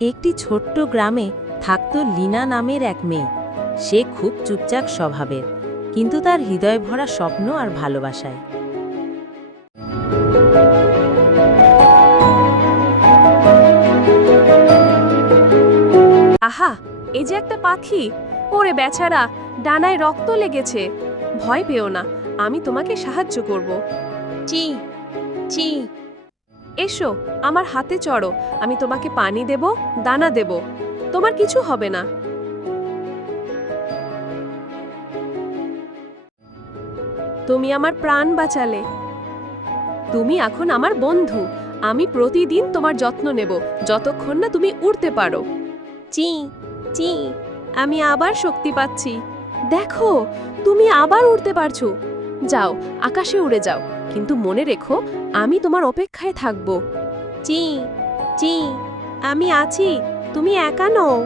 একটি ছোট্ট গ্রামে থাকত লীনা নামের এক মেয়ে। সে খুব চুপচাপ স্বভাবের, কিন্তু তার হৃদয় ভরা স্বপ্ন আর ভালোবাসায়। আহা, এই যে একটা পাখি! ওরে বেচারা, ডানায় রক্ত লেগেছে। ভয় পেও না, আমি তোমাকে সাহায্য করব। চি চি। এসো, আমার হাতে চড়ো, আমি তোমাকে পানি দেব, দানা দেব। তোমার কিছু হবে না। তুমি আমার প্রাণ বাঁচালে। তুমি এখন আমার বন্ধু। আমি প্রতিদিন তোমার যত্ন নেব যতক্ষণ না তুমি উড়তে পারো। চি চি। আমি আবার শক্তি পাচ্ছি। দেখো, তুমি আবার উড়তে পারছো। যাও, আকাশে উড়ে যাও, কিন্তু মনে রেখো, আমি তোমার অপেক্ষায় থাকব। চি চি। আমি আছি, তুমি একা নও।